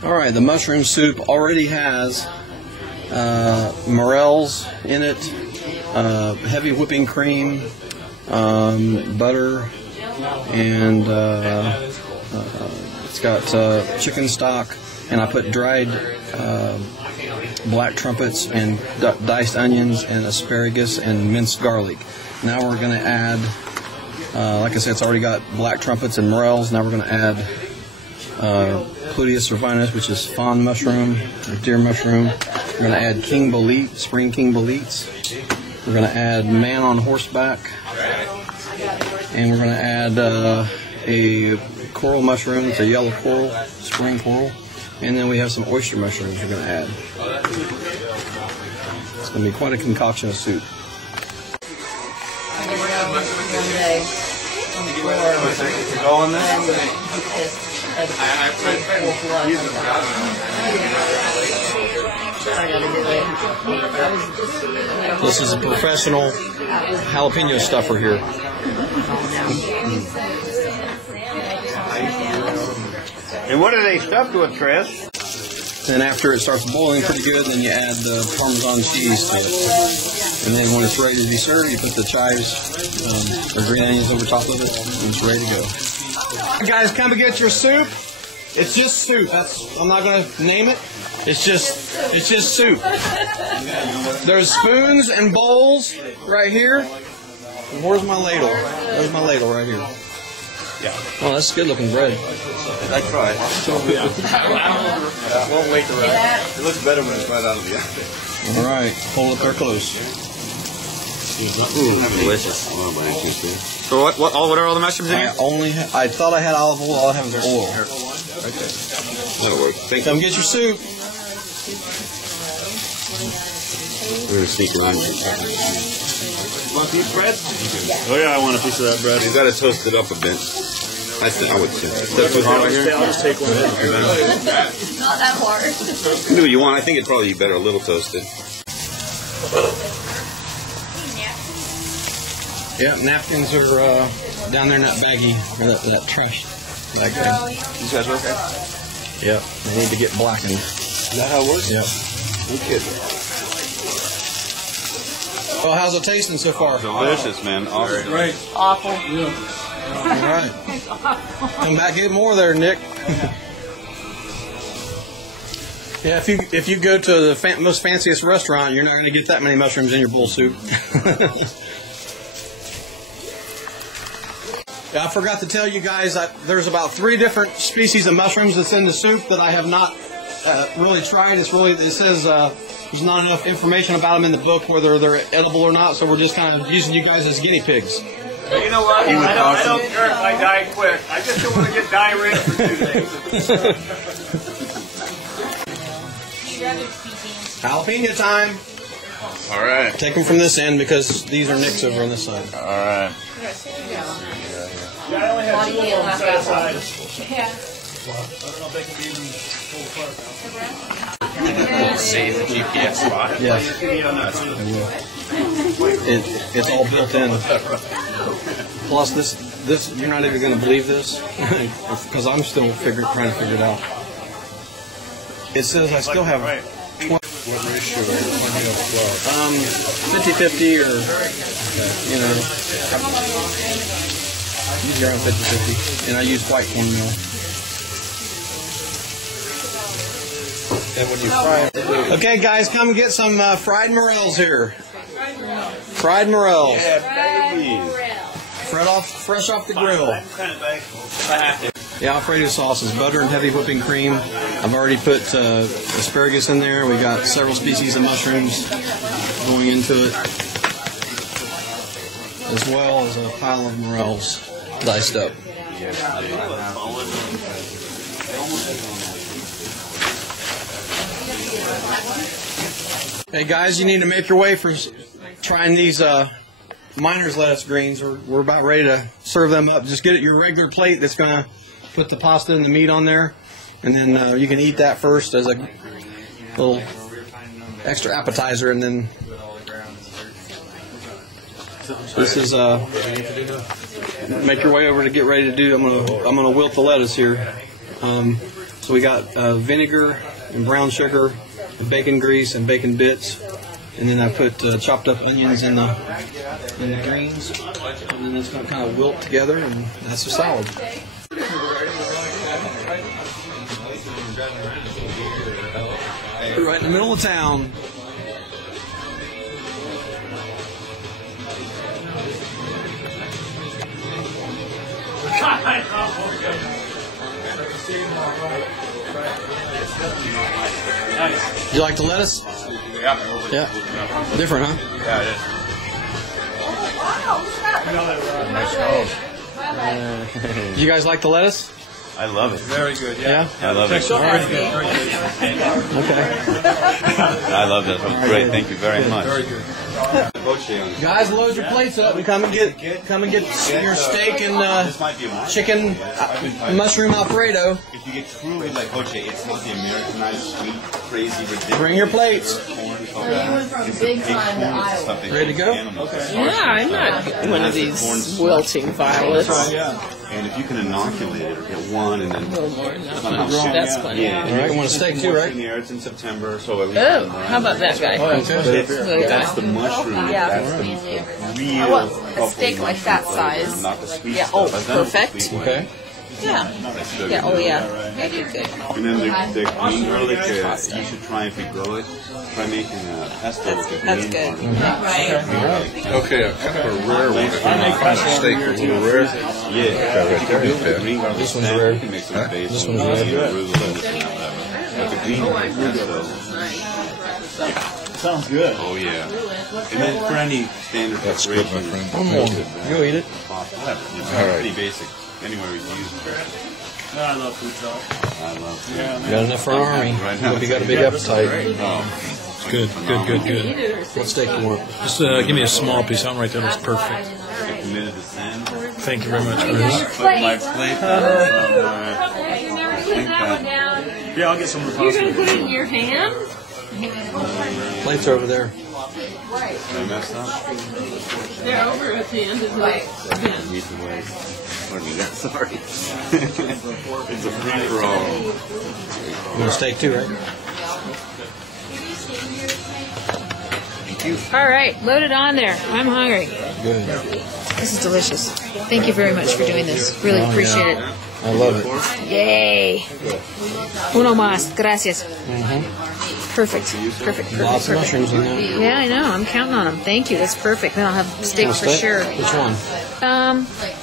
All right, the mushroom soup already has morels in it, heavy whipping cream, butter, and it's got chicken stock, and I put dried black trumpets and diced onions and asparagus and minced garlic. Now we're going to add, like I said, it's already got black trumpets and morels. Now we're going to add Pluteus cervinus, which is fawn mushroom, or deer mushroom. We're going to add king bolete, spring king boletes. We're going to add man on horseback. And we're going to add a coral mushroom. It's a yellow coral, spring coral. And then we have some oyster mushrooms we're going to add. It's going to be quite a concoction of soup. This is a professional jalapeno stuffer here. And what are they stuffed with, Chris? And after it starts boiling pretty good, then you add the Parmesan cheese to it. And then when it's ready to be served, you put the chives or green onions over top of it, and it's ready to go. Guys, come and get your soup. It's just soup. I'm not going to name it. It's just soup. There's spoons and bowls right here. And where's my ladle? There's my ladle right here. Yeah. Oh, that's good looking bread. I tried. Won't wait to rest. It looks better when it's right out of the oven. All right, hold it there close. Ooh, delicious. So what are all the mushrooms in here? I thought I had olive oil. All I have is oil. Okay. That'll work. Thank you. Come get your soup. We're going to sneak around. Want a piece of bread? Oh yeah, I want a piece of that bread. You got to toast it up a bit. I would say. I'll just take one. It's not that hard. Do what you want. I think it'd probably be better a little toasted. Yeah, napkins are down there in that baggie, or that trash bag thing. These guys are okay? Yep, they need to get blackened. Is that how it works? Yep. No kidding. Well, how's it tasting so far? Delicious, man. Awesome. Great. Awful. All right. Come back, get more there, Nick. Yeah, if you go to the most fanciest restaurant, you're not going to get that many mushrooms in your bowl soup. Yeah, I forgot to tell you guys that there's about 3 different species of mushrooms that's in the soup that I have not really tried. It says there's not enough information about them in the book, whether they're edible or not. So we're just kind of using you guys as guinea pigs. But you know what? I don't care if I die quick. I just don't want to get diarrhea for 2 days. Jalapeno time. All right. Take them from this end because these are Nick's over on this side. All right. I only have 2 of them set aside. Yeah. I don't know if they can be even pulled apart. Save the GPS spot. Yes. It's all built in. Plus, this you're not even going to believe this because I'm still trying to figure it out. It says I still have 20. What ratio? 50-50 or you know, usually around 50-50, and I use white cornmeal. And when you fry it, okay, guys, come get some fried morels here. Fried morels. Yeah, baby. Fresh off the grill. The Alfredo sauce is butter and heavy whipping cream. I've already put asparagus in there. We got several species of mushrooms going into it, as well as a pile of morels diced up. Hey guys, you need to make your way for trying these miner's lettuce greens. We're about ready to serve them up. Just get your regular plate that's going to put the pasta and the meat on there, and then you can eat that first as a little extra appetizer, and then this is make your way over to get ready to do. I'm gonna wilt the lettuce here. So we got vinegar and brown sugar, bacon grease and bacon bits, and then I put chopped up onions in the greens, and then it's gonna kind of wilt together, and that's the salad. Right in the middle of town. You like the lettuce? Yeah. Yeah. Different, huh? Yeah, it is. You guys like the lettuce? I love it. Very good. Yeah. I love it. Okay. I love that. That was great. Thank you very much. Very good. Guys, load your plates up and come and get your steak and chicken mushroom Alfredo. If you get truly like Jose, it's not the Americanized, sweet, crazy, ridiculous. Bring your plates. You went from big time to Iowa. Ready to go? Yeah, I'm not one of these wilting violets. And if you can inoculate it, get one and then That's funny. Yeah. All right, you want a steak too, right? It's in September, so Oh, how about that guy? That's the mushroom. Yeah. That's the real. I want a steak like that size. Not the sweet Yeah. stuff. Oh, perfect. Okay. Yeah. Yeah. Oh, yeah. They do good. And then the green garlic, you should try if you grow it. Try making a pesto with the green That's good. garlic. Okay, a kind of a rare one. If you make a steak a little rare. Yeah, right there. green garlic. This one's rare. You can make some basil. This one's rare. But the green garlic pesto. Sounds good. Oh yeah. And then for any standard That's good, my preparation, friend. One more. You eat it. It's All right. pretty basic. Anywhere we use it. I love food truck. I love it. Yeah, You got enough for an army. Right now, Hope you got a big appetite. Oh, Good. What steak you want? Just give me a small piece. That one right there looks perfect. committed to sin. Thank you very much, Chris. Put my plate down. Yeah, I'll get some of the You're pasta. going to put it in your hand? Plates are over there. I messed up. They're over at the end of the bin. Pardon me, sorry. It's a free-for-all. You want a steak too, right? All right, load it on there. I'm hungry. Good. This is delicious. Thank you very much for doing this. Really appreciate it. I love it. Yay. Uno más. Gracias. Perfect. Perfect. Lots of mushrooms in there. Yeah, I know. I'm counting on them. Thank you. That's perfect. Then I'll have steak Want a for steak? sure. Which one?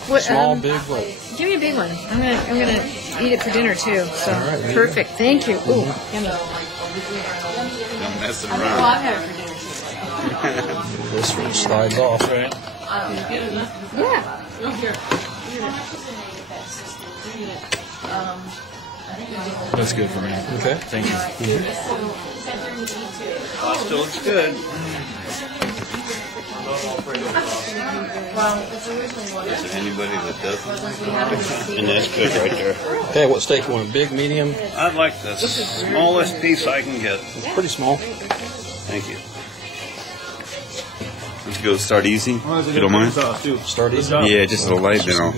What? Small, big, what? Give me a big one. I'm gonna eat it for dinner too. So perfect. Thank you. Ooh, yummy. Don't mess it Well, around. I've had it for dinner too. This one slides off, right? Yeah. That's good for me. Okay. Thank you. Still looks good. Is there anybody that doesn't? And that's good right there. Okay, what steak you want? Big, medium? I'd like the smallest piece I can get. It's pretty small. Thank you. Let's go start easy. If you don't mind? Start easy? Yeah, just a little light, then I'll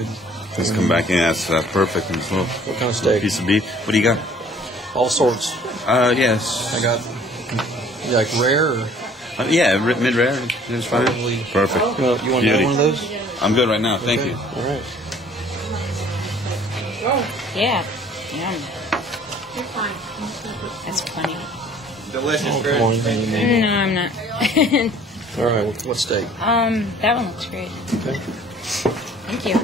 just come back in. That's perfect. And slow. What kind of steak? Piece of beef. What do you got? All sorts. Yes. I got, you like rare or? Yeah, mid-rare. That's fine. Probably. Perfect. You want to have one of those? I'm good right now. Thank you. All right. Yeah. Yum. That's funny. Delicious, Oh, Chris. come on, you need me. No, I'm not. All right, what steak? That one looks great. Okay. Thank you.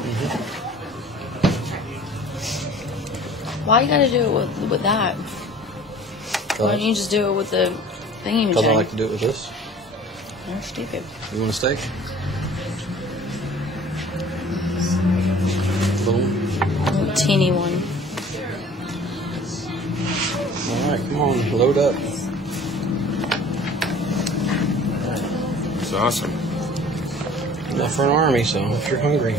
Why you gotta do it with that? Why don't you just do it with the thingy? Because I like to do it with this. You're stupid. You want a steak? Little teeny one. All right, come on, load up. It's awesome. Enough for an army, so if you're hungry.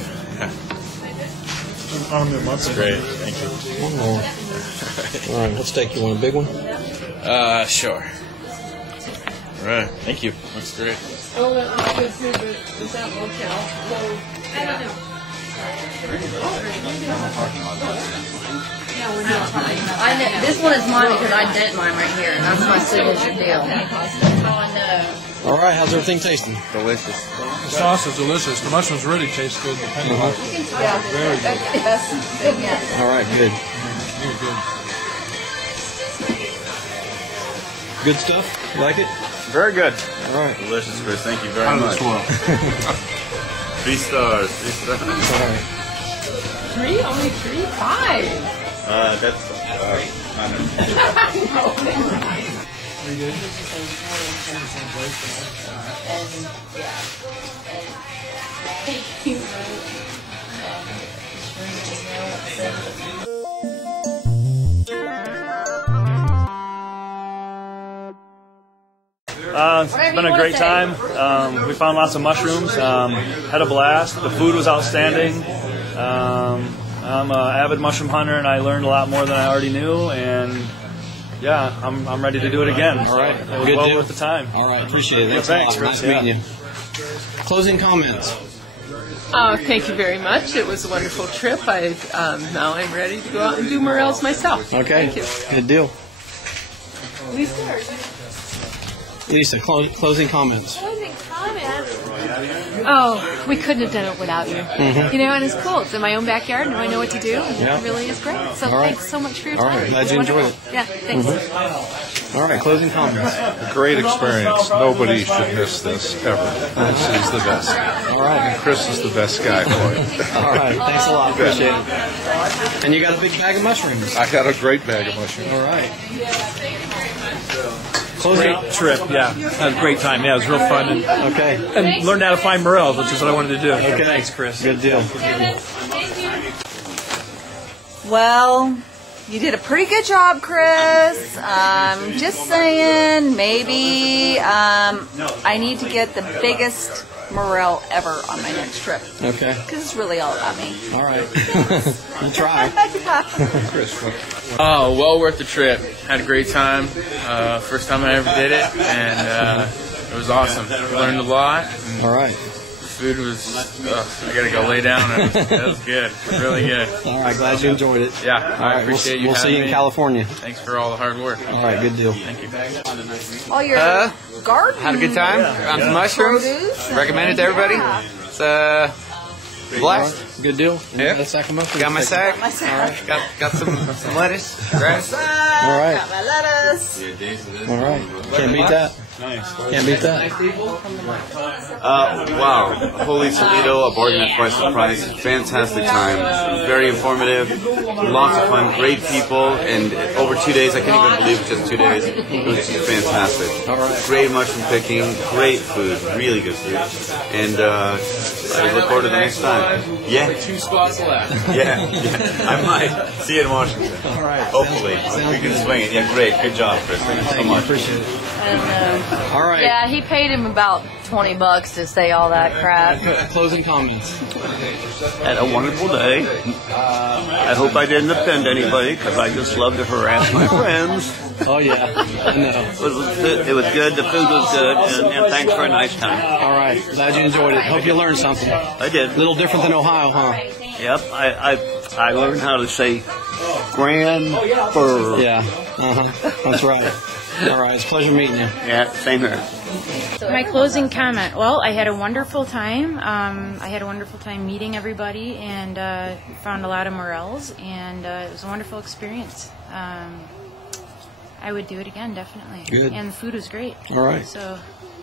That's great. Thank you. One more. All right, what steak you want? A big one? Sure. All right. Thank you. Looks great. Oh, that looks good too, but is that locale? I don't know. No, we're not talking about this one is mine because I dent mine right here. That's my signature deal. All right, how's everything tasting? Delicious. The sauce is delicious. The mushrooms really taste good. Depending on very good. All right, good. Very good. Good stuff? You like it? Very good. All right. Delicious, Chris. Thank you very much. 3 stars. 3 stars. All right. 3? Only 3? 5. That's Very good. It's been a great time. We found lots of mushrooms. Had a blast. The food was outstanding. I'm an avid mushroom hunter, and I learned a lot more than I already knew. And yeah, I'm ready to do it again. All right. It was Good well deal. worth the time. All right, appreciate it. Yeah, Thanks a lot. thanks, Nice Chris. meeting you. Closing comments. Thank you very much. It was a wonderful trip. Now I'm ready to go out and do Morels myself. Okay. Thank you. Good deal. Lisa, Lisa, closing comments. Closing comments. Oh, we couldn't have done it without you. Mhm. You know, and it's cool. It's in my own backyard. Now I know what to do. Yeah. It really is great. So All right. thanks so much for your All time. right. Glad It's you enjoyed wonderful. Yeah, thanks. All right, closing comments. A great experience. Nobody should miss this ever. This is the best. All right. And Chris is the best guy for it. All right, thanks a lot. You bet. Appreciate it. And you got a big bag of mushrooms. I got a great bag of mushrooms. All right. Great trip, yeah. Had a great time. Yeah, it was real fun. And, okay. And learned how to find morels, which is what I wanted to do. Okay. Thanks, Chris. Good deal. Well, you did a pretty good job, Chris. Just saying, maybe I need to get the biggest morel ever on my next trip. Okay. Because it's really all about me. All right. You try. Oh, well worth the trip. Had a great time. First time I ever did it, and it was awesome. Learned a lot. All right. The food was, I gotta go lay down. It was good. Really good. All right, glad you enjoyed it. Yeah, All I right, appreciate you we'll see you having in me. California. Thanks for all the hard work. All right, good deal. Thank you. All your garden. Had a good time. Found some mushrooms. produce. Recommend it to everybody. Yeah. It's blast. Good deal. Yeah. Got a sack of mushrooms. Got my sack. My sack. Got some lettuce, grass. All right. Got my lettuce. All right. Can't beat that. Nice. Can't beat that. Wow. Holy Toledo, a bargain at twice the price. Fantastic time. Very informative. Lots of fun. Great people. And over 2 days, I can't even believe it's just 2 days. It was just fantastic. All right. Great mushroom picking. Great food. Really good food. And I look forward to the next time. Yeah. 2 spots left. Yeah. I might. See you in Washington. All right. Hopefully. We can swing it. Yeah, great. Good job, Chris. Thank you so much. Appreciate it. And, All right. Yeah, he paid him about $20 to say all that crap. Closing comments. Had a wonderful day. I hope I didn't offend anybody because I just love to harass my friends. Oh, yeah. I know. It was good. The food was good. And thanks for a nice time. All right. Glad you enjoyed it. Hope you learned something. I did. A little different than Ohio, huh? Yep. I learned how to say grand fur. Yeah. That's right. All right. It's a pleasure meeting you. Yeah, same here. My closing comment. Well, I had a wonderful time. I had a wonderful time meeting everybody and found a lot of Morels, and it was a wonderful experience. I would do it again, definitely. Good. And the food was great. All right. So,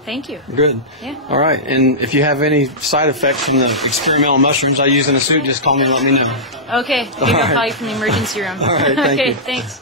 thank you. Good. Yeah. All right. And if you have any side effects from the experimental mushrooms I use in a suit, just call me and let me know. Okay. Maybe I'll call you from the emergency room. All right. Thank you. Thanks.